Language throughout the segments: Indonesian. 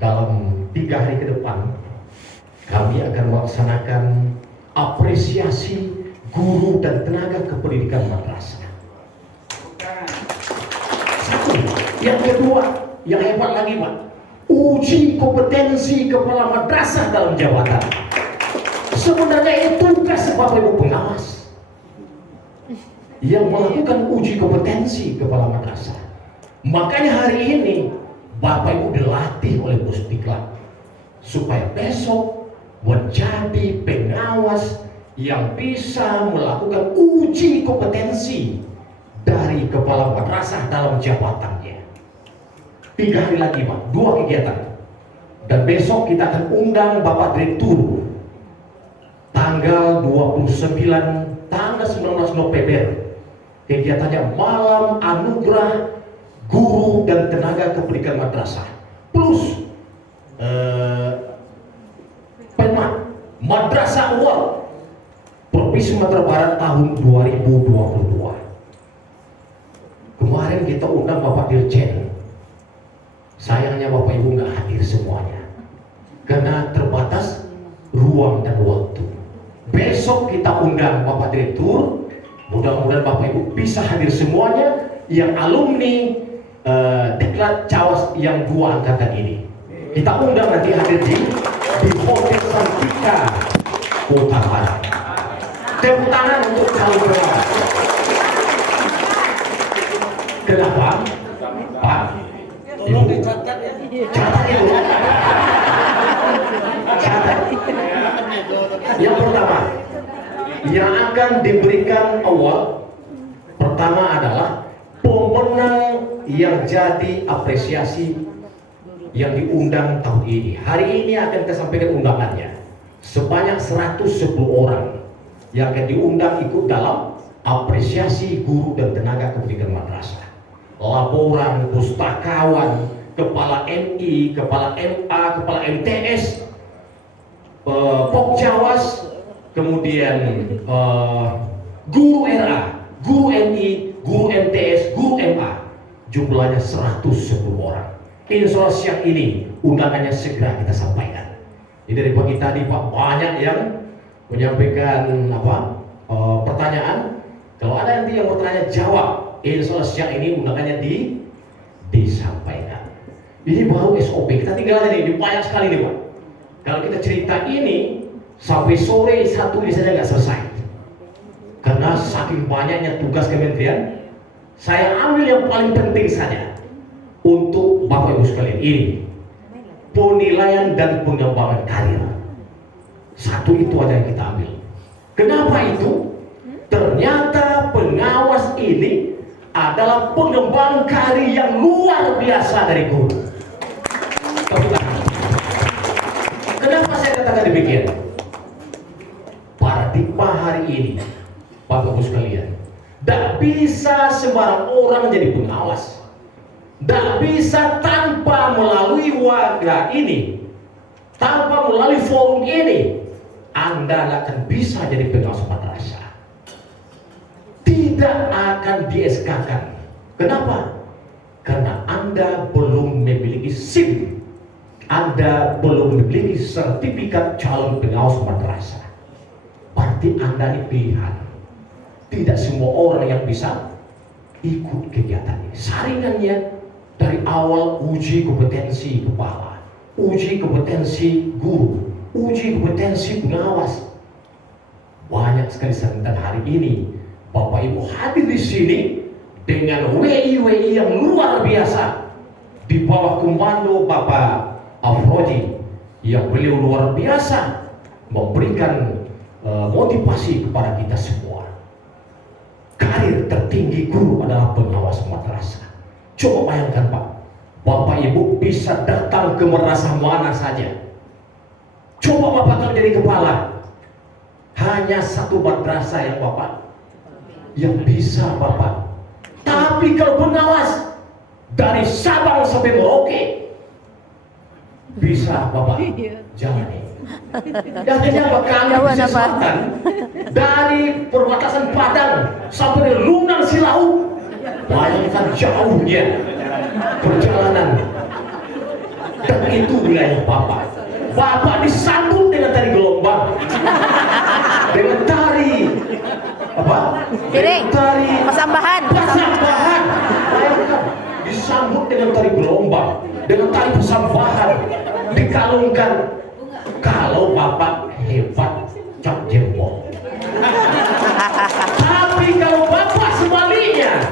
dalam 3 hari ke depan kami akan melaksanakan apresiasi guru dan tenaga kependidikan madrasah. Satu. Yang kedua, yang hebat lagi Pak, uji kompetensi kepala madrasah dalam jabatan. Sebenarnya itu tugas Bapak Ibu pengawas yang melakukan uji kompetensi kepala madrasah. Makanya hari ini Bapak Ibu dilatih oleh Pusdiklat supaya besok menjadi pengawas yang bisa melakukan uji kompetensi dari kepala madrasah dalam jabatannya. 3 hari lagi Pak, 2 kegiatan. Dan besok kita akan undang Bapak Direktur tanggal 29, tanggal 19 November. Kegiatannya malam anugerah guru dan tenaga kependidikan madrasah plus Madrasah Award Provinsi Sumatera Barat tahun 2022. Kemarin kita undang Bapak Dirjen. Sayangnya Bapak Ibu nggak hadir semuanya karena terbatas ruang dan waktu. Besok kita undang Bapak Direktur. Mudah-mudahan Bapak Ibu bisa hadir semuanya yang alumni Diklat Cawas yang 2 angkatan ini. Kita undang nanti hadir di Hotel Santika Kota Barat. Tepuk tangan untuk calon pengawas. Kenapa? Pak, Ibu, catat itu. Catat. Yang pertama, yang akan diberikan award pertama adalah pemenang yang jadi apresiasi yang diundang tahun ini. Hari ini akan kita sampaikan undangannya. Sebanyak 110 orang yang akan diundang ikut dalam apresiasi guru dan tenaga kependidikan madrasah. Laporan, pustakawan, kepala MI, kepala MA, kepala MTS, Pokjawas, kemudian guru RA, guru MI, guru MTS, guru MA. Jumlahnya 110 orang. Insya Allah siang ini undangannya segera kita sampaikan. Jadi dari pagi tadi Pak banyak yang menyampaikan pertanyaan. Kalau ada nanti yang bertanya jawab. Insya Allah siang ini undangannya disampaikan. Ini baru SOP. Kita tinggal aja nih, banyak sekali nih Pak. Kalau kita cerita ini sampai sore satu ini saja nggak selesai. Karena saking banyaknya tugas kementerian, saya ambil yang paling penting saja. Untuk Bapak Ibu sekalian ini penilaian dan pengembangan karir. Satu itu aja yang kita ambil. Kenapa itu? Ternyata pengawas ini adalah pengembang karir yang luar biasa dari guru. Kenapa saya katakan demikian? Paradigma hari ini Bapak Ibu sekalian, tidak bisa sembarang orang jadi pengawas. Tidak bisa tanpa melalui wadah ini, tanpa melalui forum ini, Anda akan bisa jadi pengawas madrasah. Tidak akan di-SK-kan. Kenapa? Karena Anda belum memiliki SIM, Anda belum memiliki sertifikat calon pengawas madrasah. Berarti Anda ini pilihan. Tidak semua orang yang bisa ikut kegiatan ini. Saringannya dari awal uji kompetensi kepala, uji kompetensi guru, uji kompetensi pengawas. Banyak sekali serentak hari ini Bapak Ibu hadir di sini dengan WI yang luar biasa di bawah komando Bapak Afroji yang beliau luar biasa memberikan motivasi kepada kita semua. Karir tertinggi guru adalah pengawas madrasah. Coba bayangkan Pak, Bapak Ibu bisa datang ke madrasah mana saja. Coba Bapak kalau jadi kepala, hanya satu madrasah yang Bapak yang bisa Bapak. Tapi kalau pengawas dari Sabang sampai Merauke bisa Bapak jalani. Akhirnya apa? Kami bisa selatan dari perbatasan Padang sampai Lunan Silau. Bayangkan jauhnya perjalanan. Dan itu wilayah Bapak. Bapak disambut dengan tari gelombang, dengan tari apa? Piring. Tari Pasambahan. pasambahan. Bayangkan, disambut dengan tari gelombang, dengan tari pasambahan, dikalungkan. Kalau Bapak hebat, cap jempol. Tapi kalau Bapak sebaliknya,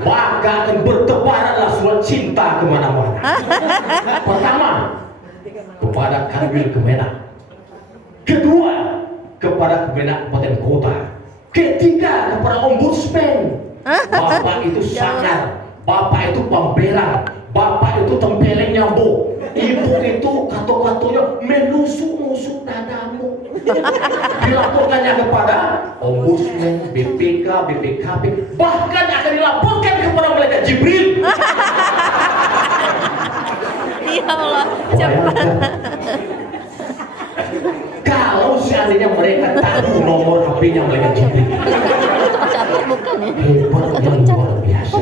maka akan bertebaranlah surat cinta kemana-mana. Pertama, kepada Kanwil Kemenak. Kedua, kepada Kemenak Kabupaten Kota. Ketiga, kepada Ombudsman. Bapak itu sangar, Bapak itu pemberang, Bapak itu tempeleng nyambung, Ibu itu kato-katonya menusuk-nusuk dadamu. Dilaporkannya kepada Ombudsman, BPK, BPKB, bahkan akan dilaporkan kepada malaikat Jibril. Ya Allah, cepat. Kalau seandainya mereka tahu nomor HP-nya malaikat Jibril, hebat yang luar biasa.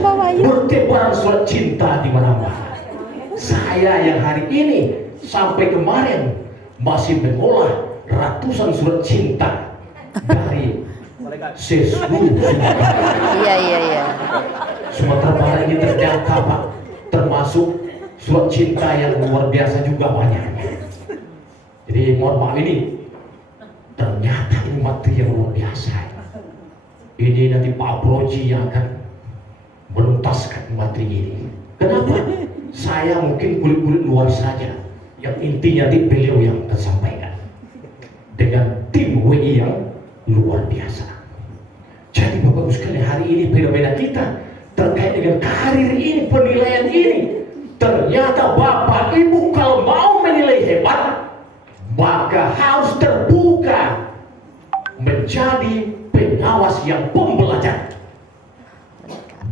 Bertebaran surat cinta di mana-mana. Saya yang hari ini sampai kemarin masih mengolah ratusan surat cinta dari seluruh Sumatera. Iya. Sumatera Barat ini ternyata Pak, termasuk surat cinta yang luar biasa juga banyaknya. Jadi mohon maaf, ini ternyata ini materi yang luar biasa. Ini nanti Pak Broji yang akan menuntaskan materi ini. Kenapa? Saya mungkin kulit-kulit luar saja, yang intinya nanti beliau yang akan sampaikan dengan tim WI yang luar biasa. Jadi Bapak Ibu sekalian, hari ini fenomena kita terkait dengan karir ini, penilaian ini, ternyata Bapak Ibu kalau mau menilai hebat, maka harus terbuka menjadi pengawas yang pembelajar,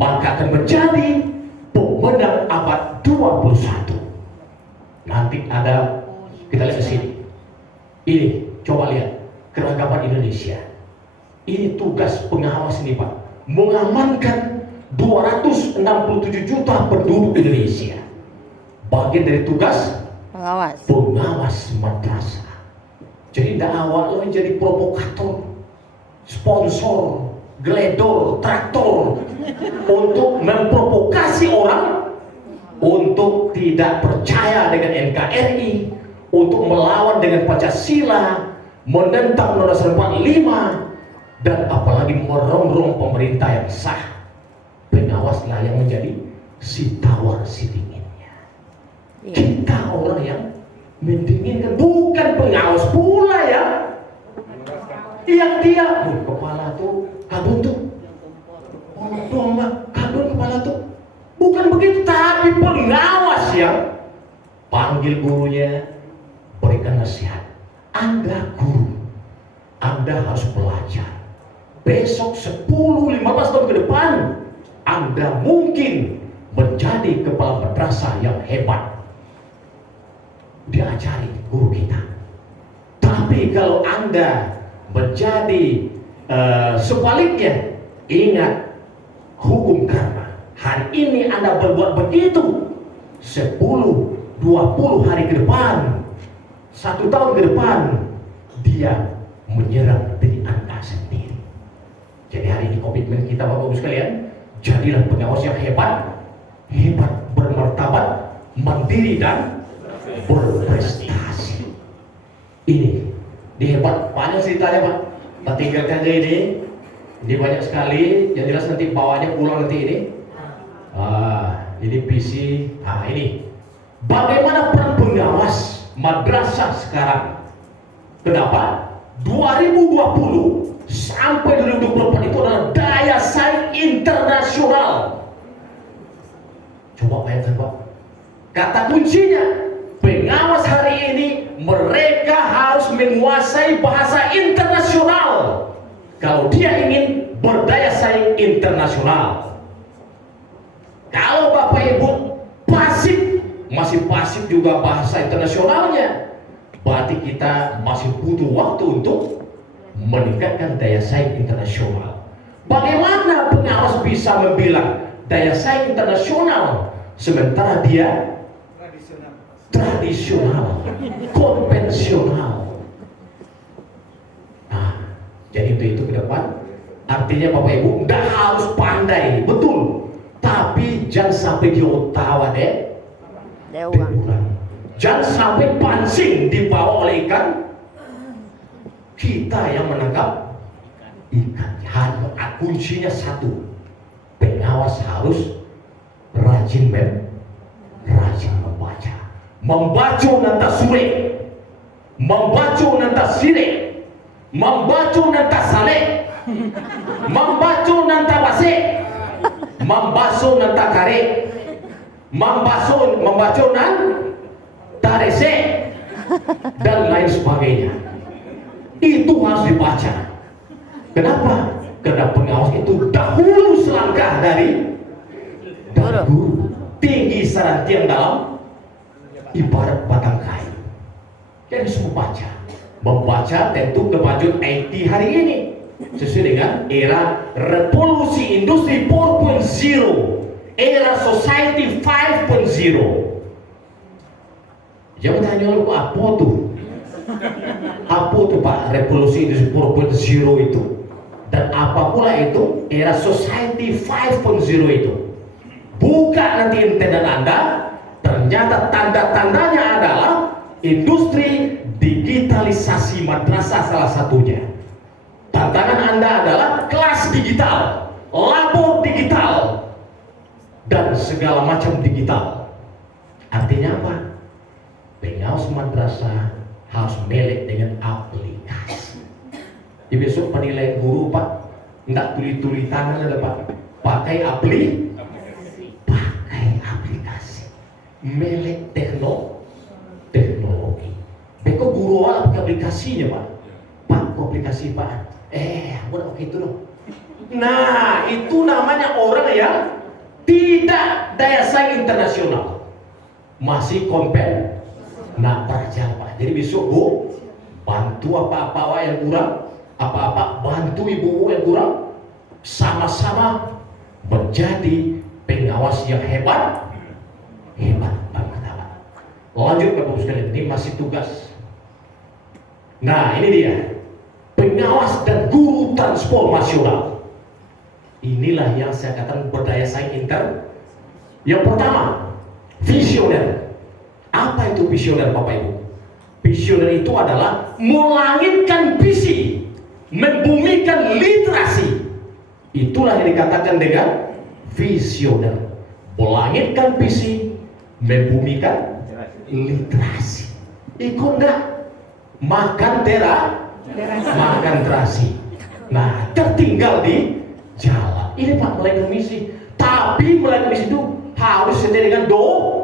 maka akan menjadi pemenang abad 21. Nanti ada, kita lihat di sini. Ini coba lihat keragaman Indonesia. Ini tugas pengawas ini Pak, mengamankan 267 juta penduduk Indonesia. Bagian dari tugas pengawas madrasah. Jadi tidak awal lo jadi provokator, sponsor, gledor, traktor untuk memprovokasi orang untuk tidak percaya dengan NKRI, untuk melawan dengan Pancasila, menentang Undang-Undang 45, dan apalagi merongrong pemerintah yang sah. Pengawaslah yang menjadi si tawar si dinginnya. Kita orang yang mendinginkan, bukan pengawas pula ya. Yang dia kepala tuh kabun tuh, kabun kepala tuh, bukan begitu, tapi pengawas yang panggil gurunya, berikan nasihat. Anda guru, Anda harus belajar. Besok 10-15 tahun ke depan, Anda mungkin menjadi kepala madrasah yang hebat. Diajari guru kita. Tapi kalau Anda menjadi sebaliknya, ingat hukum karma. Hari ini Anda berbuat begitu, 10-20 hari ke depan, 1 tahun ke depan, dia menyerang diri Anda sendiri. Jadi hari ini komitmen kita Bapak Ibu sekalian, jadilah pengawas yang hebat, bermartabat, mandiri dan berprestasi. Ini hebat, banyak ceritanya Pak. Kita tinggalkan aja ini banyak sekali. Yang jelas nanti bawanya pulang nanti ini. Ini PC. Ini bagaimana peran pengawas madrasah sekarang? Kenapa? 2020 sampai 2024 itu adalah daya saing internasional. Coba bayangkan Pak, kata kuncinya pengawas hari ini, mereka harus menguasai bahasa internasional kalau dia ingin berdaya saing internasional. Kalau Bapak Ibu masih pasif juga bahasa internasionalnya, berarti kita masih butuh waktu untuk meningkatkan daya saing internasional. Bagaimana pengawas bisa membilang daya saing internasional sementara dia tradisional, konvensional. Nah, jadi itu ke depan. Artinya Bapak Ibu nggak harus pandai, betul. Tapi jangan sampai di Ottawa deh. Jangan sampai pancing dibawa oleh ikan. Kita yang menangkap ikan. Kuncinya satu, pengawas harus rajin membaca. Membaca nanta sure, membaca nanta sire, membaca nanta sale, membaca nanta base, membaca nanta kare, membaca nan tarese, dan lain sebagainya. Itu harus dibaca. Kenapa? Karena pengawas itu dahulu selangkah dari guru. Tinggi saran tiang dalam ibarat batang kayu. Jadi harus membaca tentu kemajuan IT hari ini sesuai dengan era revolusi industri 4.0, era society 5.0. Jangan tanya lu apa tuh? Apa tuh Pak revolusi industri 4.0 itu? Dan apa pula itu era society 5.0 itu? Buka nanti internet Anda, ternyata tanda-tandanya adalah industri digitalisasi madrasah salah satunya. Tantangan Anda adalah kelas digital, labor digital, dan segala macam digital. Artinya apa? Pengawas madrasah harus melek dengan aplikasi. Di besok penilaian guru Pak, enggak tuli-tuli tangan ada Pak, pakai aplikasi, melek teknologi. Beko guru pakai aplikasinya Pak, aplikasi Pak. Bukan itu loh. Nah, itu namanya orang yang tidak daya saing internasional, masih kompen. Nah, pelajar Pak. Jadi besok Bu, bantu apa-apa yang kurang. Apa-apa bantu ibu yang kurang, sama-sama menjadi pengawas yang hebat banget. Lanjut Bapak sekalian, ini masih tugas. Nah ini dia, pengawas dan guru transformasional. Inilah yang saya katakan berdaya saing inter. Yang pertama, visioner. Apa itu visioner Bapak Ibu? Visioner itu adalah melangitkan visi, membumikan literasi. Itulah yang dikatakan dengan visioner. Melangitkan visi, membumikan literasi. Ikut enggak? Makan makan terasi. Nah, tertinggal di jalan. Ini Pak melangitkan misi. Tapi melangitkan misi itu harus sesuai dengan doa.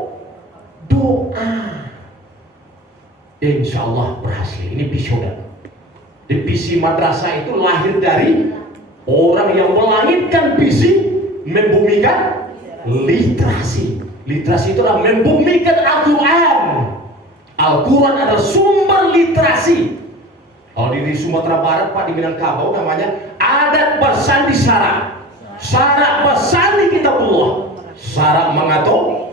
Insya Allah berhasil. Ini visioner. Visi madrasah itu lahir dari orang yang melangitkan visi, membumikan literasi. Literasi itu adalah membumikan Al-Quran. Al-Quran adalah sumber literasi. Kalau di Sumatera Barat Pak, di Minangkabau namanya adat bersandi syarak. Syarak bersandi kitabullah, syarak mengatur,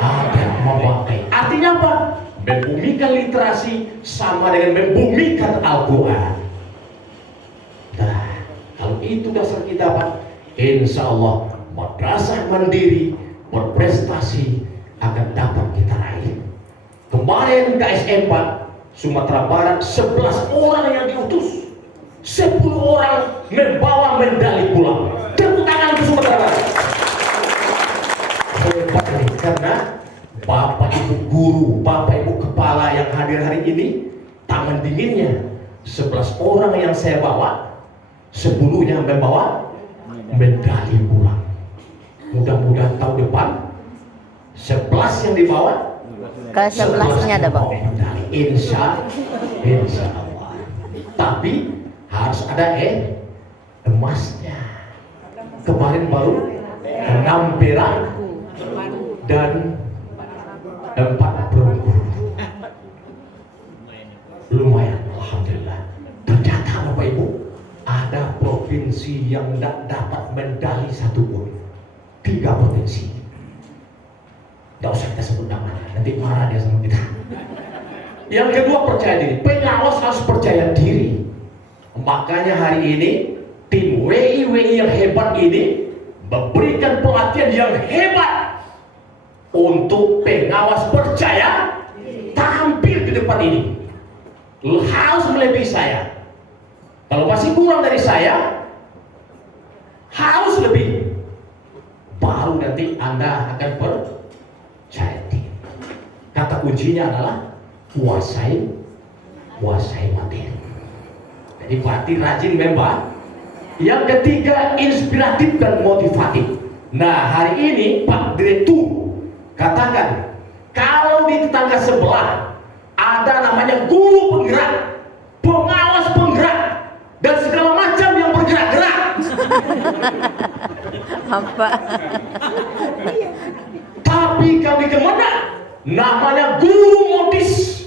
adat memakai. Artinya apa? Membumikan literasi sama dengan membumikan Al-Quran. Nah, kalau itu dasar kita Pak, insya Allah madrasah mandiri berprestasi akan dapat kita raih. Kemarin KSM Pak, Sumatera Barat 11 orang yang diutus, 10 orang membawa medali pulang. Tepuk tangan ke Sumatera Barat. Hebat nih, karena Bapak Ibu guru, Bapak Ibu kepala yang hadir hari ini, tangan dinginnya 11 orang yang saya bawa, 10-nya membawa medali pulang. Mudah-mudahan tahun depan 11 yang dibawa, ke 11-nya ada Bang. medali. Insya Allah. Tapi harus ada emasnya. Kemarin baru 6 perak dan 4 perunggu. Lumayan, alhamdulillah. Ternyata Bapak Ibu, ada provinsi yang tidak dapat medali satupun. 3 provinsi. Tidak usah kita sebut namanya, nanti marah dia sama kita. Yang kedua, percaya diri. Pengawas harus percaya diri. Makanya hari ini tim WI yang hebat ini memberikan pelatihan yang hebat untuk pengawas percaya tampil di depan ini. Harus melebihi saya. Kalau masih kurang dari saya, harus lebih. Baru nanti Anda akan percaya diri. Kata kuncinya adalah kuasai materi. Jadi berarti rajin memang. Yang ketiga, inspiratif dan motivatif. Nah, hari ini Pak Direktur katakan, kalau di tetangga sebelah ada namanya guru penggerak, pengawas penggerak, dan segala macam yang bergerak-gerak. Apa? Tapi kami kemana? Namanya guru modis,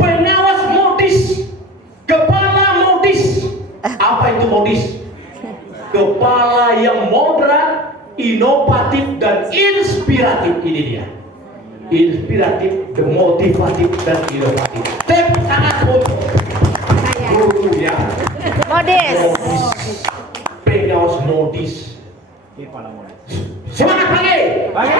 pengawas modis, kepala modis. Apa itu modis? Kepala yang moderat, inovatif, dan inspiratif. Ini dia. Inspiratif, motivatif, dan inovatif. Tepuk tangan untuk guru ya. Modis. Pengawas modis. Semangat pagi. Pagi.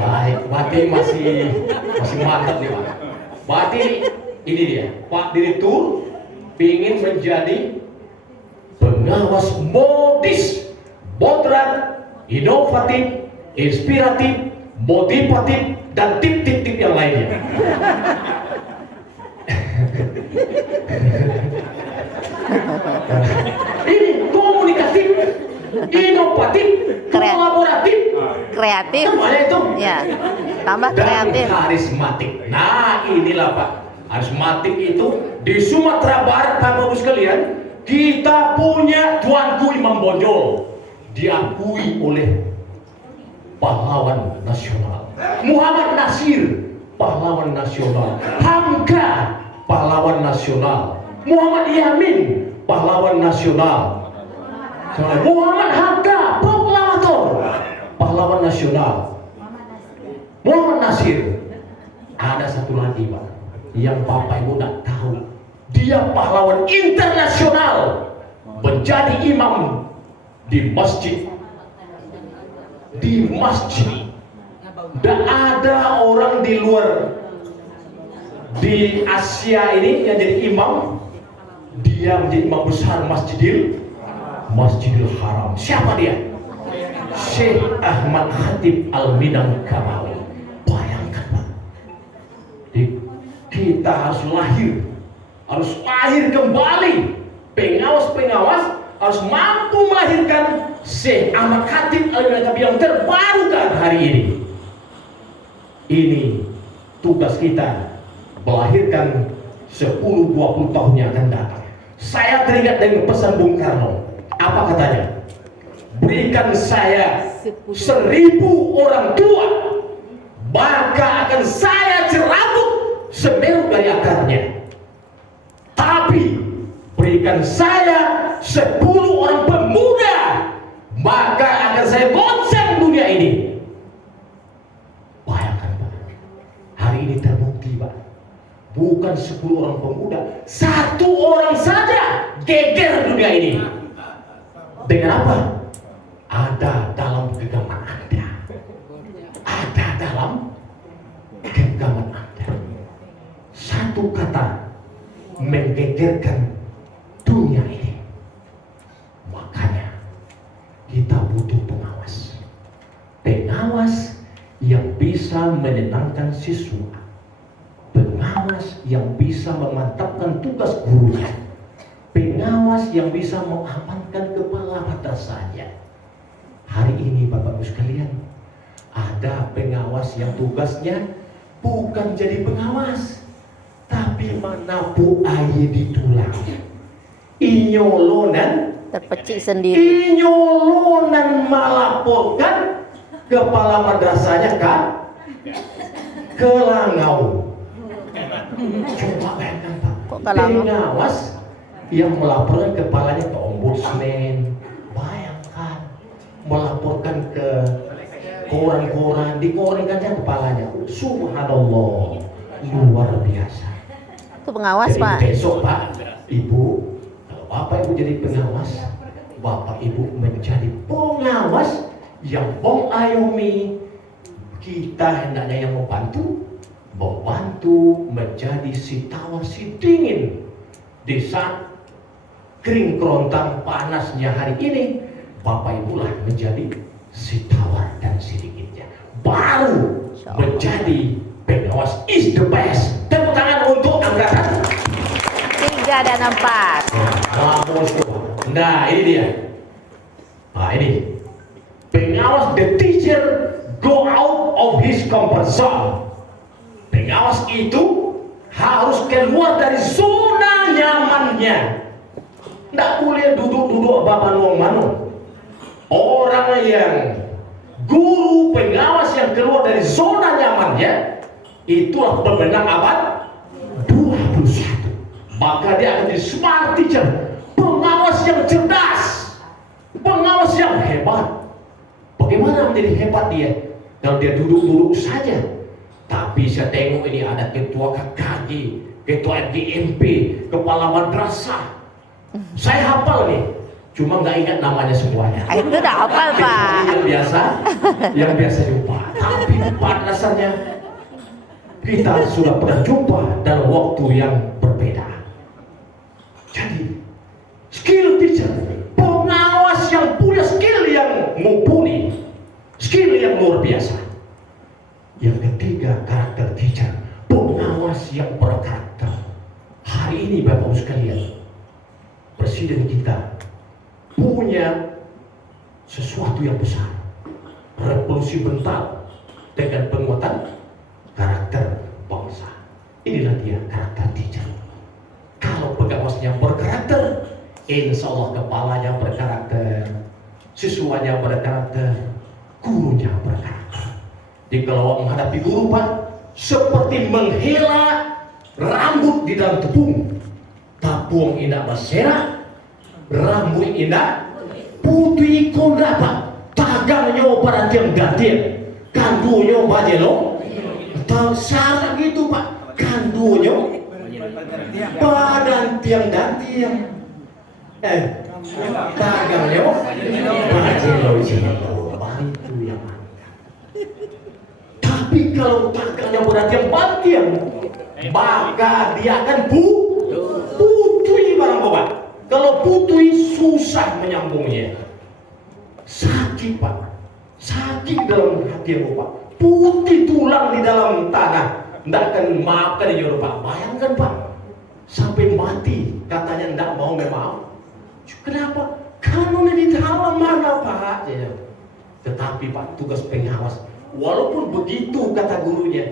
Baik, Berarti masih mantap nih Pak. Berarti ini dia, Pak Direktur ingin menjadi pengawas modis, moderat, inovatif, inspiratif, motivatif, dan tip-tip yang lainnya. Ini komunikatif, inovatif, kolaboratif, Kreatif. semuanya itu. Ya. Tambah Dan kreatif. karismatik. Nah, inilah Pak. Karismatik itu di Sumatera Barat, Bapak Ibu sekalian, kita punya Tuanku Imam Bonjol, diakui oleh pahlawan nasional. Muhammad Nasir, pahlawan nasional. Hamka, pahlawan nasional. Muhammad Yamin, pahlawan nasional. Muhammad Hatta, proklamator, pahlawan nasional. Muhammad Nasir. Ada satu lagi Pak, yang Bapak Ibu tidak tahu. Dia pahlawan internasional, menjadi imam di masjid. Tidak ada orang di luar di Asia ini yang jadi imam. Dia menjadi imam besar Masjidil Haram. Siapa dia? Syekh Ahmad Khatib Al-Minangkawi. Bayangkan Pak, kita harus lahir kembali. Pengawas harus mampu melahirkan Syekh Ahmad Khatib Al-Minangkawi yang terbarukan hari ini. Ini tugas kita, melahirkan 10-20 tahun yang akan datang. Saya teringat dengan pesan Bung Karno. Apa katanya? Berikan saya 1000 orang tua, maka akan saya cerabut semeru dari akarnya. Tapi berikan saya 10 orang pemuda, maka akan saya goncang dunia ini. Bayangkan Pak, hari ini terbukti Pak. Bukan 10 orang pemuda, 1 orang saja geger dunia ini. Dengan apa? Ada dalam genggaman Anda. Ada dalam genggaman Anda. Satu kata menggegerkan dunia ini. Makanya kita butuh pengawas. Pengawas yang bisa menyenangkan siswa. Pengawas yang bisa memantapkan tugas gurunya. Pengawas yang bisa mengamankan kepala madrasahnya. Hari ini Bapak Ibu sekalian, ada pengawas yang tugasnya bukan jadi pengawas, tapi menapu air di tulang. Inyolonan Terpecik sendiri. Inyolonan melaporkan kepala madrasahnya ke Langau. Coba bayangkan Pak, Kok ke Langau? pengawas yang melaporkan kepalanya ke ombudsman, bayangkan melaporkan ke koran-koran, dikorengkannya kepalanya. Subhanallah, luar biasa. Itu pengawas, Jadi Pak. besok Pak, Ibu, kalau Bapak Ibu jadi pengawas, Bapak Ibu menjadi pengawas yang mengayomi kita, hendaknya yang membantu menjadi si tawar si dingin di saat kering kerontang panasnya hari ini. Bapak Ibu lah menjadi si tawar dan si dinginnya, baru menjadi pengawas is the best. Tepuk tangan untuk angkatan 3 dan 4. Nah ini dia. Nah ini pengawas, the teacher go out of his comfort zone. Pengawas itu harus keluar dari zona nyamannya. Tidak boleh duduk-duduk bapak nuang manu. Orang yang guru pengawas yang keluar dari zona nyamannya, itulah pemenang abad 21. Maka dia akan jadi smart teacher, pengawas yang cerdas, pengawas yang hebat. Bagaimana menjadi hebat dia? Kalau dia duduk-duduk saja. Tapi saya tengok ini ada ketua KKG, ketua GMP, kepala madrasah. Saya hafal nih, cuma nggak ingat namanya semuanya. Itu udah hafal, Pak. Yang biasa jumpa. Tapi pada dasarnya kita sudah pernah jumpa dalam waktu yang berbeda. Jadi skill teacher, pengawas yang punya skill yang mumpuni, skill yang luar biasa. Yang ketiga, karakter teacher, pengawas yang berkarakter. Hari ini Bapak Ibu sekalian, Presiden kita punya sesuatu yang besar, revolusi mental dengan penguatan karakter bangsa. Inilah dia karakter teacher. Kalau pengawasnya berkarakter, insya Allah kepalanya berkarakter, siswanya berkarakter, gurunya berkarakter. Jadi kalau menghadapi guru Pak, seperti menghela rambut di dalam tepung. Tapung indah berserak, rambut indah putih kondra Pak. Tagangnya perhatian gantian, kandunya bajelo, atau salah gitu Pak, kandunya badan tiang dan tiang. Tagangnya bajelo itu yang mantap. Tapi kalau tagangnya perhatian bantian, maka dia akan putui barang Bapak. Kalau putui susah menyambungnya. Sakit Pak, sakit dalam hati Bapak. Putih tulang di dalam tanah, tidak akan maafkan ya Pak. Bayangkan Pak, sampai mati katanya tidak mau memaaf. Kenapa? Karena di dalam mana Pak? Tetapi Pak, tugas pengawas, walaupun begitu kata gurunya,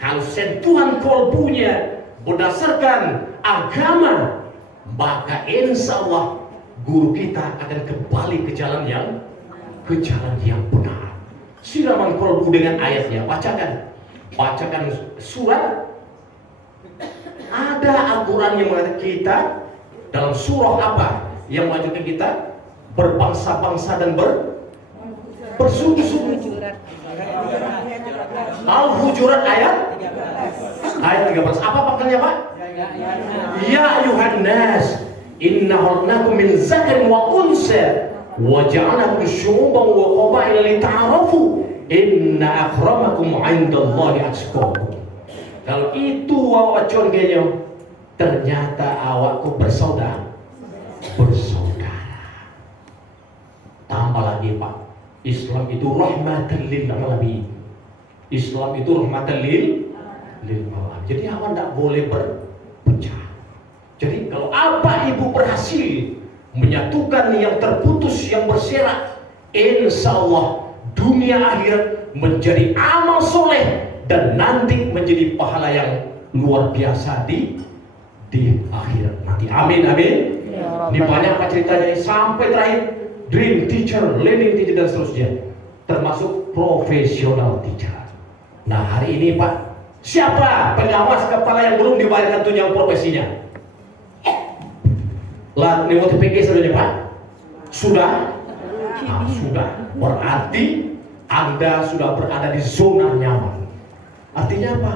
kalau sentuhan kolbunya berdasarkan agama, maka insya Allah guru kita akan kembali ke jalan yang benar. Siraman kolbu dengan ayatnya, bacakan surat. Ada aturan yang mengatakan kita dalam surah apa yang mengajarkan kita berbangsa-bangsa dan bersuku-suku. Al-Hujurat ayat 13. Apa pakalnya Pak? Ya ayuhan nas, inna khalaqnakum min zakarin wa unsa wa ja'alnakum syu'uban wa qabaila lita'arafu inna akramakum 'indallahi atqakum. Kalau itu awak contohnya, ternyata awakku bersaudara. Tambah lagi Pak, Islam itu rahmatan lil alamin. Islam itu rahmatan lil alamin. Jadi awak tidak boleh berpecah. Jadi kalau apa ibu berhasil menyatukan yang terputus, yang berserak, insya Allah dunia akhirat menjadi amal soleh dan nanti menjadi pahala yang luar biasa di akhirat nanti. Amin amin. Ini banyak Pak ceritanya sampai terakhir, dream teacher, learning teacher dan seterusnya, termasuk profesional teacher. Nah hari ini Pak, siapa pengawas kepala yang belum dibayarkan tunjangan profesinya? Lah, TPG saja Pak? Sudah? Nah, sudah. Berarti Anda sudah berada di zona nyaman. Artinya apa?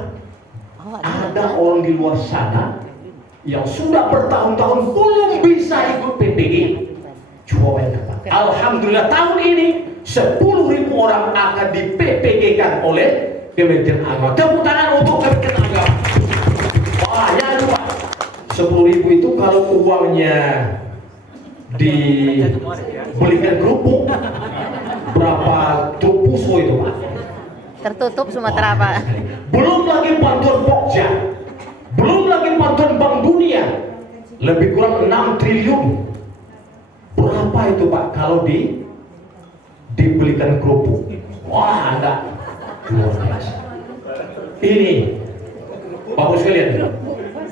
Ada orang di luar sana yang sudah bertahun-tahun belum bisa ikut PPG. Coba bayangkan, alhamdulillah tahun ini 10.000 orang akan di PPG-kan oleh Kementerian Agama. Tepuk tangan untuk Kementerian Agama. Wah, ya lupa. 10.000 itu kalau uangnya dibelikan kerupuk berapa truk puso itu, Pak? Tertutup Sumatera, Pak. Belum lagi bantuan Pokja, belum lagi bantuan Bank Dunia, lebih kurang 6 triliun. Berapa itu, Pak, kalau dibelikan kerupuk? Wah, Anda luar biasa. Ini Bapak sekalian,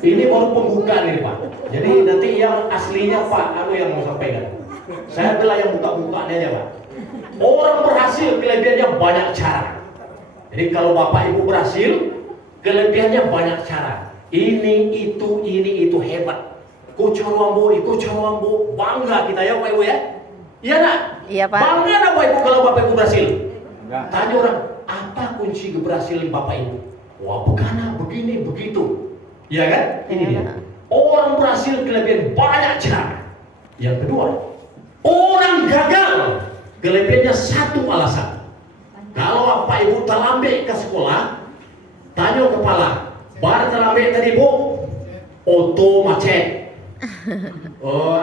ini baru pembukaan ini, Pak. Jadi nanti yang aslinya Pak anu yang mau sampaikan. Saya bilang yang buka-bukaannya aja, Pak. Orang berhasil kelebihannya banyak cara. Jadi kalau Bapak Ibu berhasil, kelebihannya banyak cara. Ini itu hebat. Kucaruambo, bangga kita ya Bapak Ibu ya. Iya nak? Iya, Pak. Bangga nak Bapak Ibu kalau Bapak Ibu berhasil. Tanya orang, apa kunci keberhasilan Bapak Ibu? Wah, begana, begini, begitu. Iya kan? Ini dia. Orang berhasil kelebihan banyak cara. Yang kedua, orang gagal kelebihannya satu alasan. Kalau Bapak Ibu terlambat ke sekolah, tanya kepala, bar terlambat tadi Bu, oto macet.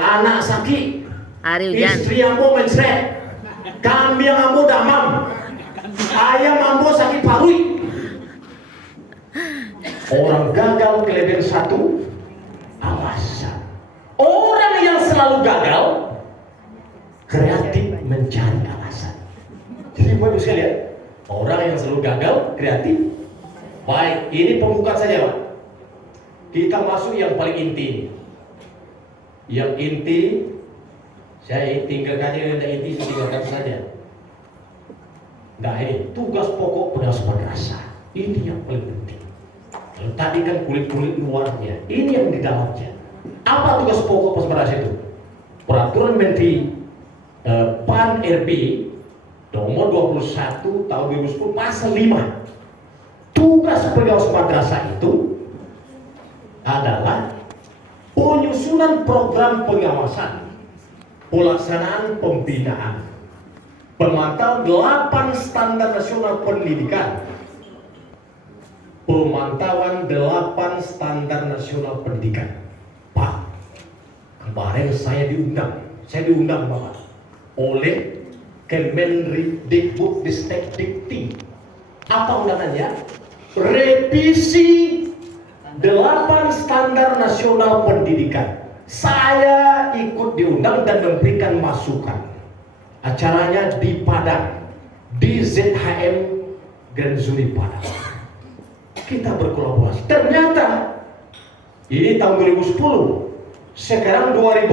Anak sakit, Hari hujan. istri ambo mencret, kambing ambo damam, ayam ambo sakit parui. Orang gagal kelebihan satu alasan. Orang yang selalu gagal kreatif mencari alasan. Jadi Bapak Ibu sekalian, orang yang selalu gagal kreatif. Baik, ini pembukaan saja, Pak. Kita masuk yang paling inti. Yang inti, saya tinggalkan yang inti, saya tinggalkan saja. Nah ini tugas pokok pengawas madrasah. Ini yang paling penting. Kalau tadi kan kulit-kulit luarnya, ini yang di dalamnya. Apa tugas pokok pengawas madrasah itu? Peraturan Menteri PAN RB nomor 21 tahun 2010 pasal 5. Tugas pengawas madrasah itu adalah penyusunan program pengawasan, pelaksanaan pembinaan, pemantauan 8 standar nasional pendidikan, pemantauan 8 standar nasional pendidikan. Pak, kemarin saya diundang Bapak oleh Kemendikbud Dikti. Apa undangannya? Revisi 8 standar nasional pendidikan. Saya ikut diundang dan memberikan masukan. Acaranya di Padang, di ZHM Grand Zuni Padang. Kita berkolaborasi. Ternyata ini tahun 2010, sekarang 2000,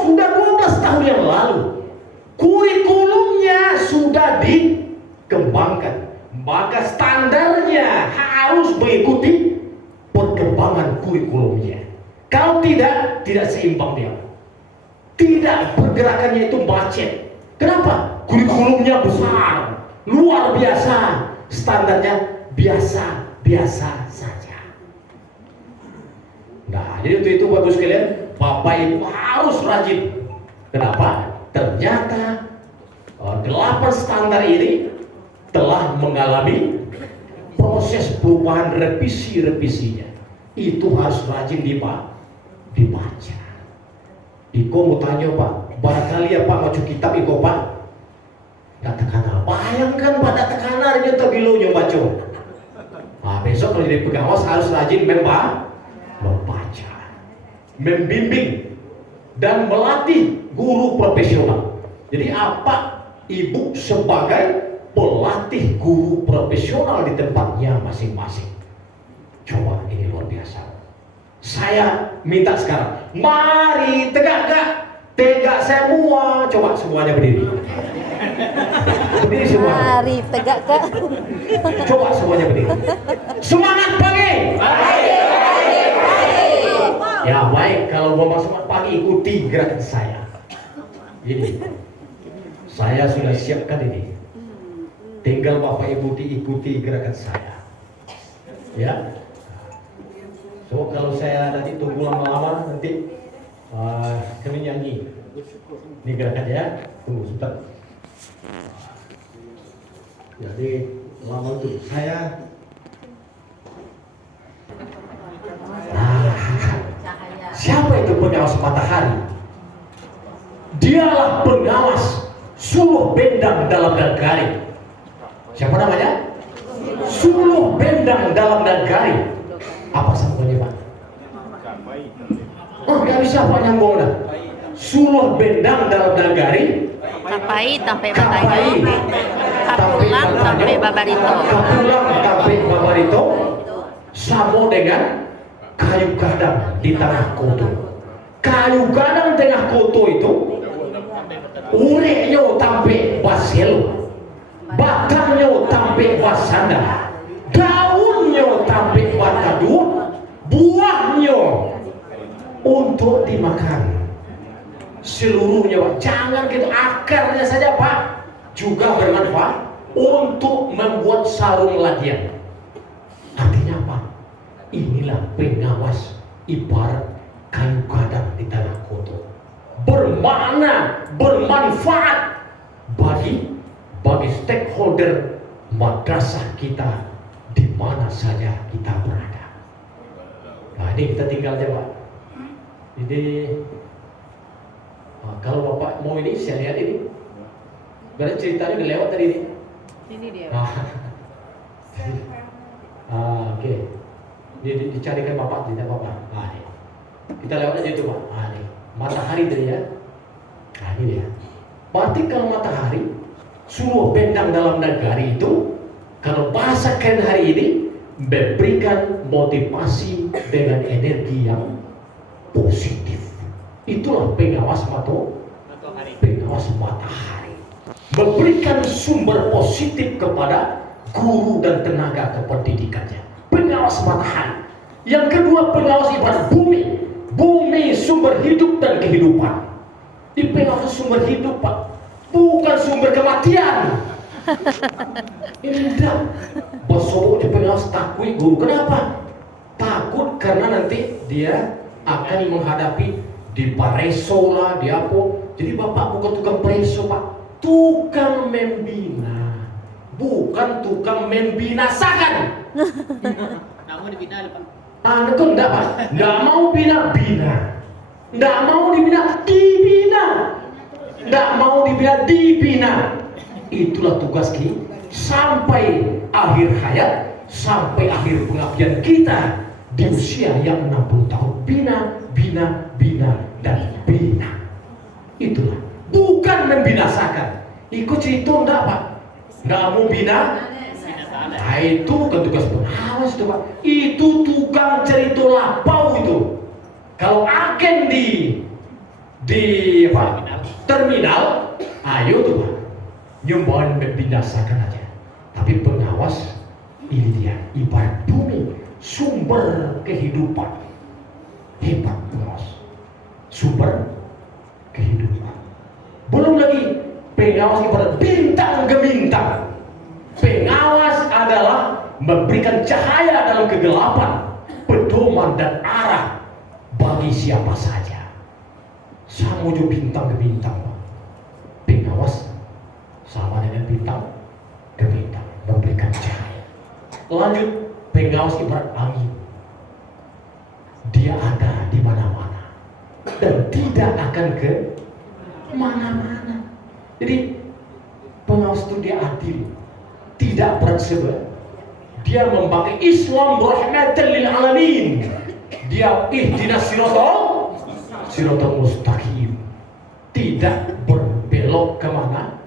sudah 12 tahun yang lalu. Kurikulumnya sudah dikembangkan. Maka standarnya harus mengikuti perkembangan kurikulumnya. Kalau tidak seimbang dia. Tidak, pergerakannya itu macet. Kenapa? Kurikulumnya besar, luar biasa, standarnya biasa saja. Nah, jadi itu Bapak sekalian, Bapak Ibu harus rajin. Kenapa? Ternyata 8 standar ini telah mengalami proses perubahan revisinya. Itu harus rajin dibaca. Iko mau tanya Pak, barangkali ya Pak macu kitab Iko Pak. Gak tekanan, bayangkan Pak, gak tekanan itu bilonya baca. Nah besok kalau jadi pengawas harus rajin membaca, membimbing dan melatih guru profesional. Jadi apa Ibu sebagai pelatih guru profesional di tempatnya masing-masing. Coba ini luar biasa. Saya minta sekarang, mari tegak semua. Coba semuanya berdiri. Berdiri semua. Mari tegak, Kak. Coba semuanya berdiri. Semangat pagi. Ya baik, kalau mau semangat pagi ikuti gerakan saya. Ini. Saya sudah siapkan ini. Tinggal Bapak Ibu diikuti gerakan saya. Ya. So kalau saya nanti tunggu lama-lama nanti kami nyanyi. Ini gerakan ya. Tunggu sebentar. Jadi lama tuh saya. Siapa itu pengawas matahari? Dialah pengawas suluh bendang dalam nagari. Siapa namanya? Suluh bendang dalam nagari. Apa sambungnya Pak? Oh nggak bisa Pak nyambung dah. Suluh bendang dalam nagari. Kapai tampe batayo. Kapulang tampe babarito. Kapulang tampe babarito. Samo dengan kayu gadang di tengah koto. Kayu gadang tengah koto itu ureknya tampe baselo, batangnya tampe basanda, daunnya tampe batadu, buahnya untuk dimakan. Seluruhnya Pak, jangan gitu, akarnya saja Pak juga bermanfaat untuk membuat sarung ladian. Artinya apa? Inilah pengawas ibarat kayu gadang di tanah kotor. Bermakna, bermanfaat bagi stakeholder madrasah kita di mana saja kita berada. Nah ini kita tinggal aja Pak. Jadi kalau Bapak mau ini saya lihat ini. Berarti ceritanya udah lewat tadi ini. Ini dia. Oke. Dicarikan Bapak, tidak Bapak. Kita lewat aja itu Pak. Nih. Matahari tadi ya. Ini dia. Berarti kalau matahari suluh bendang dalam nagari itu, kalau bahasa keren hari ini memberikan motivasi dengan energi yang positif. Itulah pengawas matahari. Pengawas matahari. Memberikan sumber positif kepada guru dan tenaga kependidikannya. Pengawas matahari. Yang kedua pengawas ibarat bumi. Bumi sumber hidup dan kehidupan. Di pengawas sumber hidup Pak, bukan sumber kematian. Ini tidak. Bosobok di pengawas takut guru. Kenapa? Takut karena nanti dia akan menghadapi di pareso lah, di apa. Jadi Bapak bukan tukang pareso Pak, tukang membina, bukan tukang membinasakan. Namun dibina Pak. Anda kok enggak Pak? Enggak mau bina. Enggak mau dibina. Enggak mau dibina. Itulah tugas kita sampai akhir hayat, sampai akhir pengabdian kita di usia yang 60 tahun. Bina, dan bina. Itulah. Bukan membinasakan. Ikut cerita enggak Pak? Enggak mau bina. Nah itu bukan tugas pengawas itu Pak. Itu tukang cerita lapau itu. Kalau agen di apa? Terminal, ayo tuh Pak. Nyumbang membinasakan aja. Tapi pengawas ini dia ibarat bumi, sumber kehidupan. Hebat pengawas. Sumber kehidupan. Belum lagi pengawas ibarat bintang gemintang. Pengawas adalah memberikan cahaya dalam kegelapan, pedoman dan arah bagi siapa saja. Sama juga bintang ke bintang. Pengawas sama dengan bintang ke bintang, memberikan cahaya. Lanjut, pengawas ibarat angin. Dia ada di mana-mana dan tidak akan ke mana-mana. Jadi pengawas itu dia adil. Tidak berat. Dia memakai Islam rahmatan lil alamin. Dia ihdinas siratal mustaqim. Tidak berbelok kemana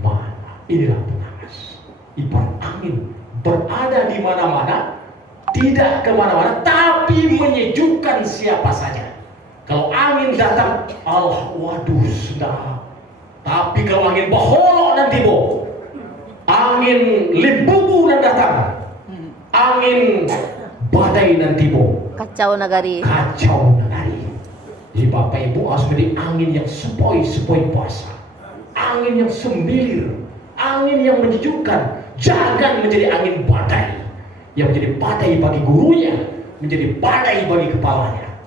mana. Inilah pengawas. Ibarat angin berada di mana-mana, tidak kemana-mana, tapi menyejukkan siapa saja. Kalau angin datang, Allah waduh sudah. Tapi kalau angin boholok nanti angin limbubu dan datang, angin badai nanti Kacau nagari. Jadi Bapak Ibu harus menjadi angin yang sepoi-sepoi basah. angin yang semilir, angin yang menyejukkan. Jangan menjadi angin badai yang menjadi badai bagi gurunya, menjadi badai bagi kepalanya.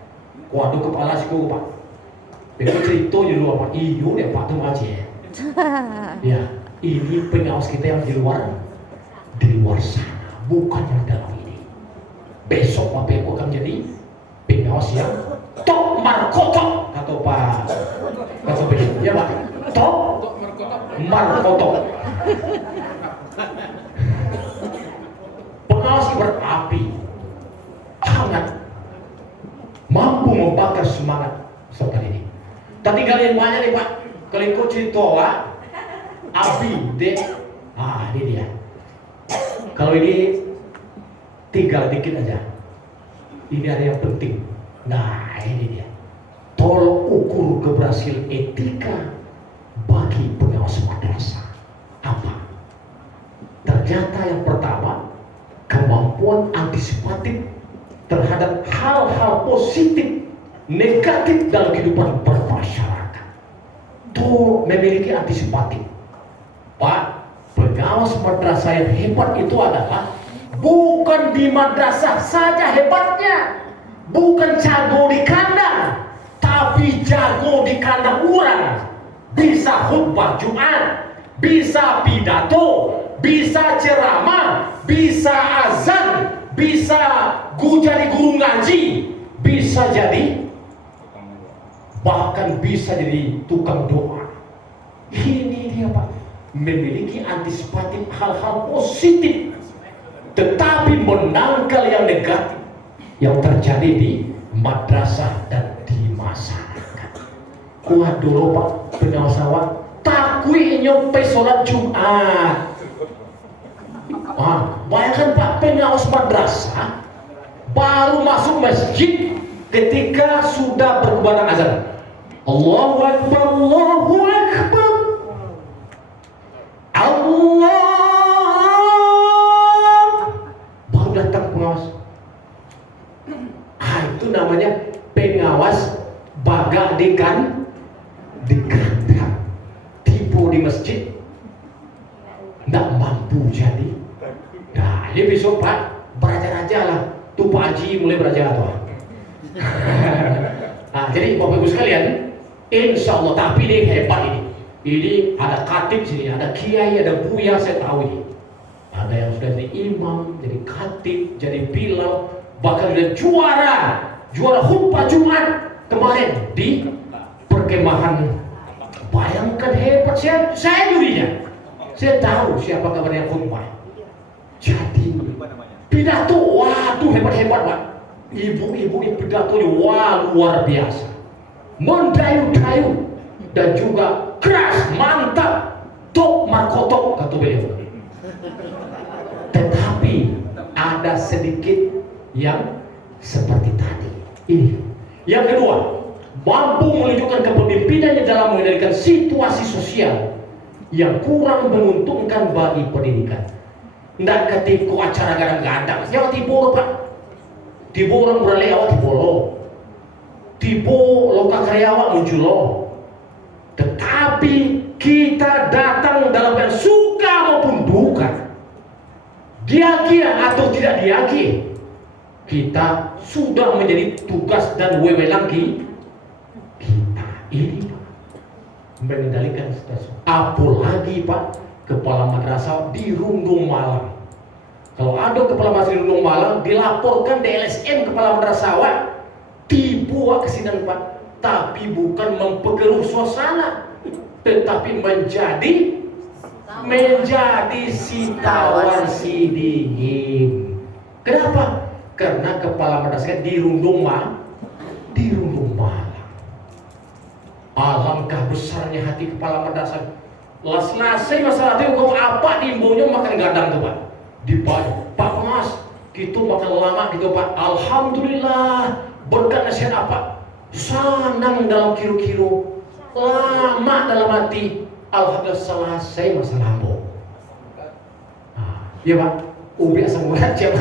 Waduh, kepala si guru pak. Dengan cerita di luar pak, iyo dia pak tuh aja. Ya, ini pengawas kita yang di luar sana, bukan yang dalam ini. Besok Pak Beko akan jadi pengawas yang top markotok, kata Pak Beko, ya Pak, top markotok. Pengawas berapi, hangat, mampu membakar semangat seperti ini. Tadi kalian banyak nih Pak, kalian kok cerita Pak, api deh, ini dia. Kalau ini tinggal dikit aja, ini ada yang penting. Nah ini dia, tolong ukur keberhasilan etika bagi pengawas madrasah. Apa? Ternyata yang pertama, kemampuan antisipatif terhadap hal-hal positif negatif dalam kehidupan bermasyarakat. Itu memiliki antisipatif. Pak, pengawas madrasah yang hebat itu adalah bukan di madrasah saja hebatnya, bukan jago di kandang, tapi jago di kandang orang. Bisa khutbah Jumat, bisa pidato, bisa ceramah, bisa azan, bisa jadi guru ngaji, bisa jadi bahkan bisa jadi tukang doa. Ini dia Pak, memiliki antisipatif hal-hal positif, tetapi menangkal yang negatif yang terjadi di madrasah dan di masyarakat. Kuat dulu Pak pengawas awak, takwi nyampe sholat Jumat. Bayangkan Pak pengawas madrasah baru masuk masjid ketika sudah berkumandang azan. Allahu Akbar, Allahu Akbar, Allah. Baru datang pengawas. Itu namanya pengawas bagak di kandang, tipu di masjid, tidak mampu jadi. Nah ini besok Pak belajar aja lah. Tuh Pak Haji mulai belajar tuh. Nah, jadi Bapak Ibu sekalian, insya Allah, tapi ini hebat ini. Ini ada khatib sini, ada kiai, ada buya, saya tahu ini. Ada yang sudah jadi imam, jadi khatib, jadi bilal, bahkan sudah juara khutbah Jumat kemarin di perkemahan. Bayangkan hebat, saya jurinya. Saya tahu siapa kabarnya khutbah. Jadi pidato, waduh hebat-hebat Pak. Ibu-ibu yang pidatonya wah luar biasa, mendayu-dayu dan juga keras, mantap, top markotok kata beliau. Tetapi ada sedikit yang seperti tadi. Ini yang kedua, mampu menunjukkan kepemimpinannya dalam mengendalikan situasi sosial yang kurang menguntungkan bagi pendidikan. Nggak ketika acara gadang-gadang, siapa tipu Pak? Tibo orang beralih awak tibo lo, tibo loka karyawan muncul lo. Tetapi kita datang dalam yang suka maupun duka, diaki atau tidak diaki, kita sudah menjadi tugas dan wewenang kita ini Pak, mengendalikan situasi. Apalagi Pak kepala madrasah di Rundung Malang. Kalau ada kepala madrasah di Rundung Malang dilaporkan di LSM kepala madrasah dibawa ke sini Pak, tapi bukan memperkeruh suasana, tetapi menjadi si tawar si dingin. Kenapa? Karena kepala madrasah di Rundung Malang. Alangkah besarnya hati kepala madrasah. Las nasi masalah itu kau apa dimbonya makan gadang tuh Pak. Dibayar, Pak Mas, kita makan lama gitu Pak. Alhamdulillah, berkat nasihat apa? Senang dalam kiro-kiro, lama dalam hati. Alhamdulillah selesai masalah ambo. Iya Pak, ubi asam urat siapa?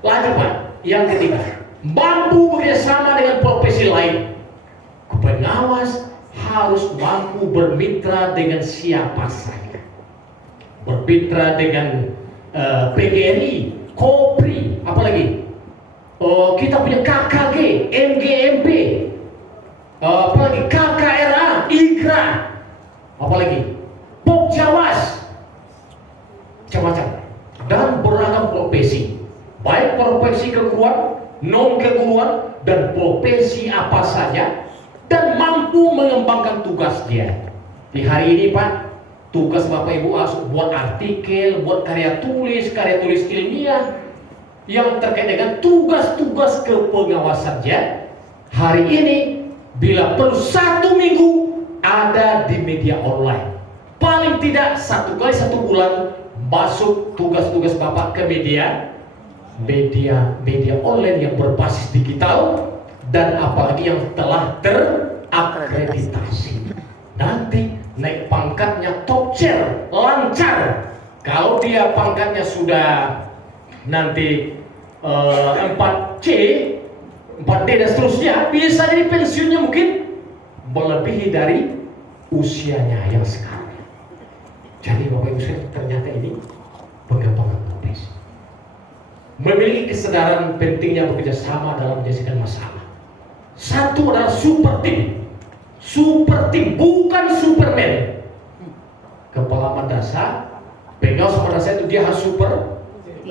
Lanjut Pak, yang ketiga, mampu bekerjasama dengan profesi lain. Pengawas harus mampu bermitra dengan siapa saja. Bermitra dengan PGRI, Kopri, apalagi kita punya KKG, MGMP, apalagi KKRA, IGRA, apalagi Pokjawas, macam-macam, dan beragam profesi, baik profesi keguruan, non keguruan, dan profesi apa saja, dan mampu mengembangkan tugas dia. Di hari ini Pak, tugas Bapak Ibu harus buat artikel, buat karya tulis ilmiah yang terkait dengan tugas-tugas kepengawasannya. Hari ini bila perlu 1 minggu ada di media online, paling tidak 1 kali 1 bulan masuk tugas-tugas Bapak ke media online yang berbasis digital, dan apalagi yang telah terakreditasi. Nanti naik pangkatnya top chair, lancar. Kalau dia pangkatnya sudah nanti 4C, 4D dan seterusnya, bisa jadi pensiunnya mungkin melebihi dari usianya yang sekarang. Jadi Bapak Ibu sekalian, ternyata ini pengembangan profesi. Memiliki kesadaran pentingnya bekerja sama dalam menyelesaikan masalah. Satu adalah super team, bukan Superman. Kepala madrasah, pengawas madrasah itu dia harus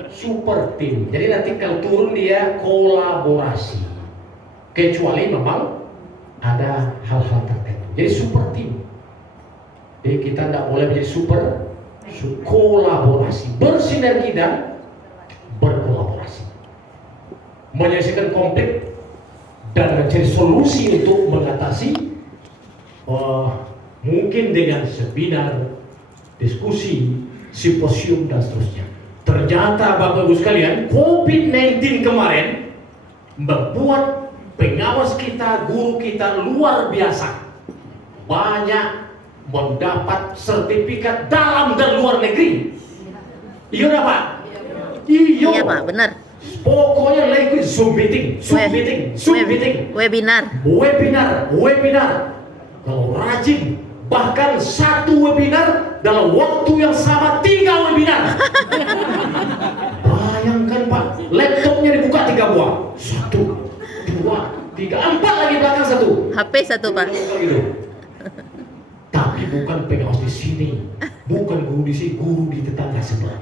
super team. Jadi nanti kalau turun dia kolaborasi, kecuali memang ada hal-hal tertentu. Jadi super team. Jadi kita tidak boleh menjadi kolaborasi, bersinergi dan berkolaborasi, menyelesaikan konflik dan mencari solusi untuk mengatasi mungkin dengan seminar, diskusi, simposium dan seterusnya. Ternyata Bapak Ibu sekalian, COVID-19 kemarin membuat pengawas kita, guru kita luar biasa banyak mendapat sertifikat dalam dan luar negeri. Iya Pak? Iya Pak, benar. Pokoknya lagi Zoom meeting. Webinar. Kalau rajin, bahkan 1 webinar dalam waktu yang sama 3 webinar. Bayangkan Pak, laptopnya dibuka 3 buah, 1, 2, 3, 4 lagi belakang 1. HP 1 Pak. Gitu. Tapi bukan pengawas di sini, bukan guru di sini, guru di tetangga sebelah.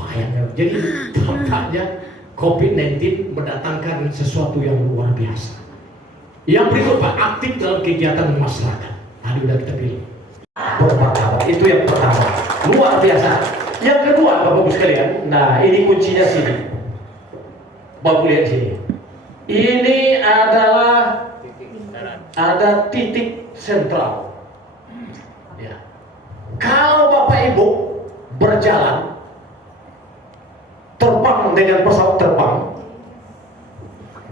Bayangkan, jadi tampaknya COVID-19 mendatangkan sesuatu yang luar biasa. Yang berikut Pak, aktif dalam kegiatan masyarakat. Tadi udah kita pilih. Bermartabat, itu yang pertama, luar biasa. Yang kedua Bapak Ibu sekalian, nah ini kuncinya sini. Bapak lihat sini. Ini adalah ada titik sentral. Ya. Kalau Bapak Ibu berjalan, terbang dengan pesawat terbang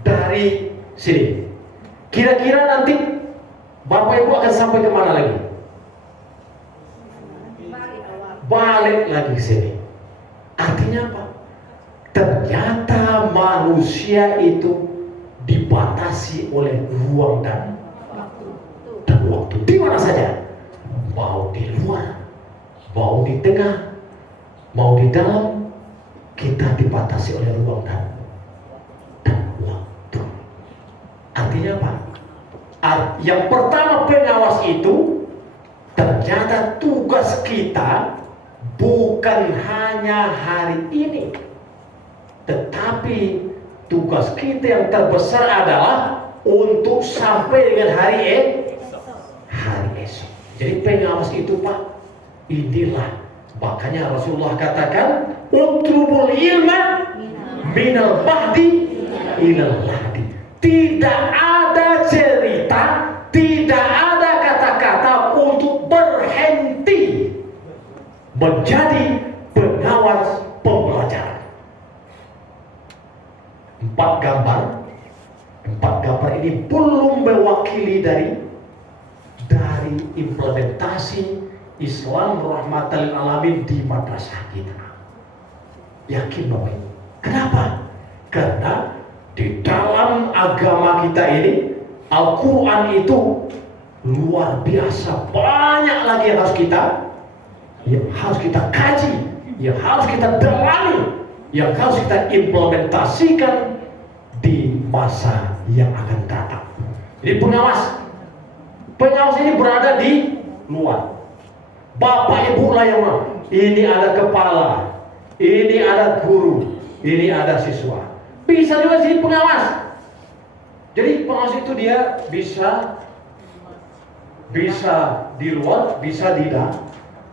dari sini, kira-kira nanti Bapak Ibu akan sampai kemana lagi? Balik lagi ke sini. Artinya apa? Ternyata manusia itu dibatasi oleh ruang dan waktu. Di mana saja, mau di luar, mau di tengah, mau di dalam, kita dibatasi oleh ruang dan waktu. Artinya apa? Yang pertama, pengawas itu ternyata tugas kita bukan hanya hari ini, tetapi tugas kita yang terbesar adalah untuk sampai dengan hari esok. Jadi pengawas itu Pak, inilah makanya Rasulullah katakan utlubul ilma minal bahdi ilal lahdi. Tidak ada cerita, tidak ada kata-kata untuk berhenti menjadi pengawas pembelajaran. 4 gambar ini belum mewakili dari implementasi Islam rahmatan lil alamin di madrasah kita. Yakin Bapak Ibu. Kenapa? Karena di dalam agama kita ini Al-Quran itu luar biasa, banyak lagi yang harus kita kaji, yang harus kita dalami, yang harus kita implementasikan di masa yang akan datang. Jadi pengawas ini berada di luar. Bapak ibu lah yang ini ada kepala, ini ada guru, ini ada siswa. Bisa juga sih pengawas. Jadi pengawas itu dia bisa di luar, bisa di dalam.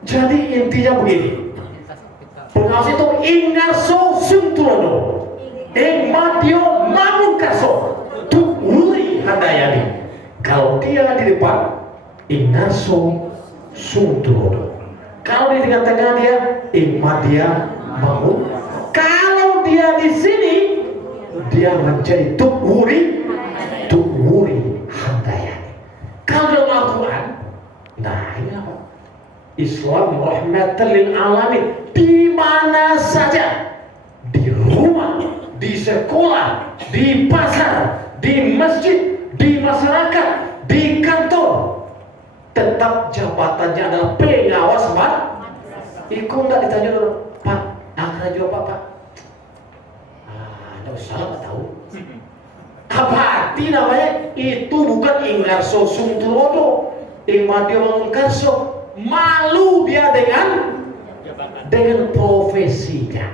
Jadi intinya begini. Pengawas itu ingarso suntulodo, matio mamungkaso, tuuri handayani. Kalau dia di depan, ingarso suntulodo. Kalau di tengah-tengah dia, dia mamung. Kalau dia di sini, dia menjadi tuuri handayani. Kalau dalam Al-Quran, nah ini apa? Islam rahmatan lil alamin. Di mana saja, di rumah, di sekolah, di pasar, di masjid, di masyarakat, di kantor, tetap jabatannya adalah pengawas Iku enggak ditanya dulu, Pak, akan jawab Pak? Enggak usah lah, tahu. Apa arti namanya? Itu bukan ingarso sungtulodo, imadio mengkarso. Malu dia dengan profesinya.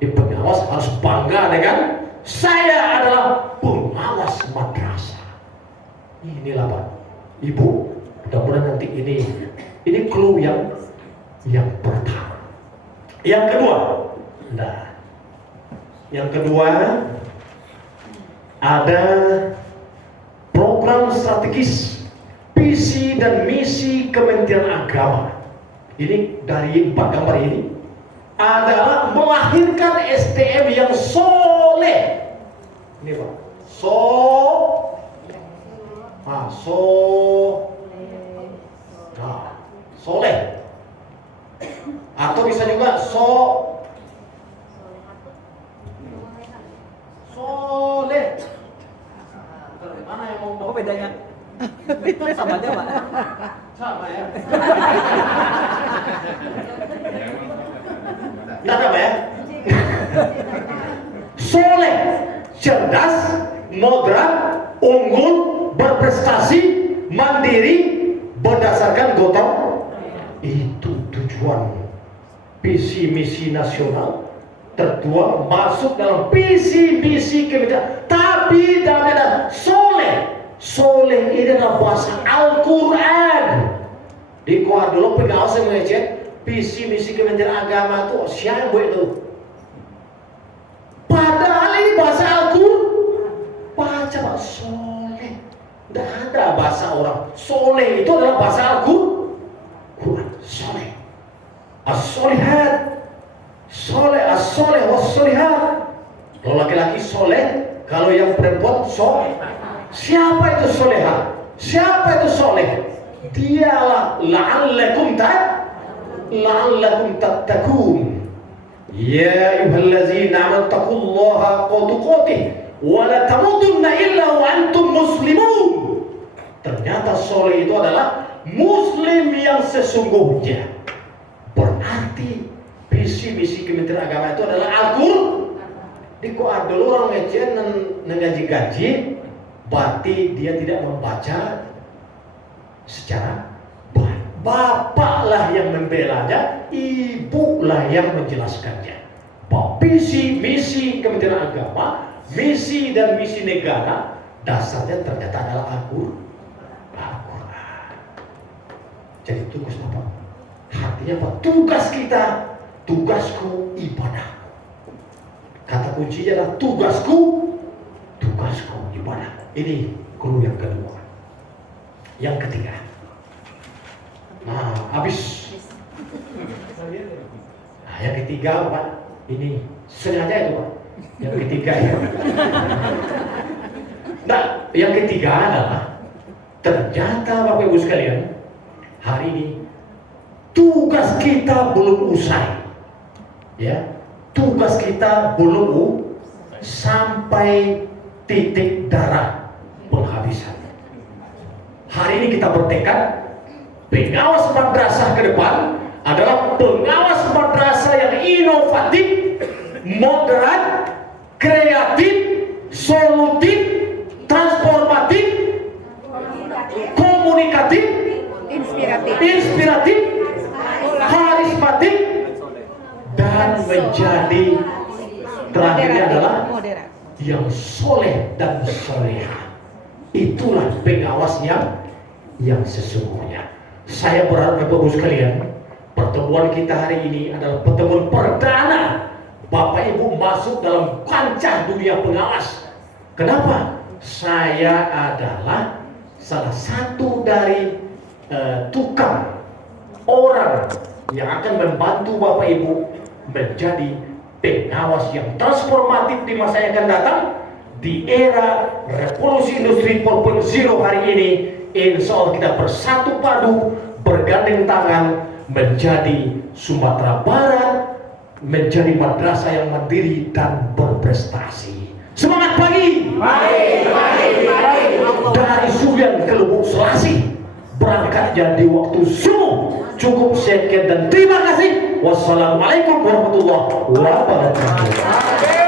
Di pengawas harus bangga dengan saya adalah pengawas madrasah. Inilah Pak, Ibu, mudah-mudahan nanti ini clue yang pertama. Yang kedua ada program strategis visi dan misi Kementerian Agama. Ini dari 4 gambar ini adalah melahirkan SDM yang soleh. Ini Pak, soleh. Atau bisa juga soleh. Mana yang mau? Apa bedanya? Sama aja, Pak. Sama ya. Tidak apa ya? Soleh, cerdas, moderat, unggul, berprestasi, mandiri, berdasarkan gotong. Itu tujuan visi misi nasional tertuang masuk dalam visi misi kementerian. Tapi dalamnya soleh. Soleh ini adalah bahasa Al-Quran. Di kuat dulu pengawas yang mengecek visi misi Kementerian Agama itu siapa itu? Padahal ini bahasa Al-Quran. Baca Pak, soleh. Tidak ada bahasa orang. Soleh itu adalah bahasa Al-Quran. Soleh. As-solihat. Soleh, as-soleh, was-solihat. Kalau laki-laki soleh, kalau yang perempuan soleh. Siapa itu soleha? Siapa itu soleh? Dialah la'allakum tattaqun. Ya ayyuhallazina amanu taqullaha haqqa tuqatih wa la tamutunna illa wa antum muslimun. Ternyata soleh itu adalah muslim yang sesungguhnya. Berarti visi misi Kementerian Agama itu adalah Al-Qur'an. Di Quran dulu orang ngecen ngaji-gaji, berarti dia tidak membaca secara baik. Bapaklah yang membelanya, ibulah yang menjelaskannya. Bahwa visi misi Kementerian Agama, misi dan misi negara, dasarnya ternyata adalah Al-Quran. Jadi tugas apa? Artinya apa? Tugas kita, tugasku ibadah. Kata kuncinya adalah tugasku ibadah. Ini clue yang kedua. Yang ketiga. Nah, habis. Nah, yang ketiga Pak, ini sengaja itu Pak. Yang ketiga ya. Nah, yang ketiga adalah ternyata Bapak Ibu sekalian, hari ini tugas kita belum usai. Ya, tugas kita belum sampai titik darah penghabisan. Hari ini kita bertekad pengawas madrasah ke depan adalah pengawas madrasah yang inovatif, moderat, kreatif, solutif, transformatif, komunikatif, inspiratif, karismatik, dan menjadi terakhirnya adalah yang soleh dan soleha. Itulah pengawas yang sesungguhnya. Saya berharap Bapak Ibu sekalian, pertemuan kita hari ini adalah pertemuan perdana Bapak Ibu masuk dalam kancah dunia pengawas. Kenapa? Saya adalah salah satu dari tukang orang yang akan membantu Bapak Ibu menjadi pengawas yang transformatif di masa yang akan datang. Di era revolusi industri 4.0 hari ini, insya Allah kita bersatu padu, bergandeng tangan menjadi Sumatera Barat, menjadi madrasah yang mandiri dan berprestasi. Semangat pagi! Dari Subian ke Lubuk Selasi, berangkatnya di waktu subuh. Cukup sekian dan terima kasih. Wassalamualaikum warahmatullahi wabarakatuh.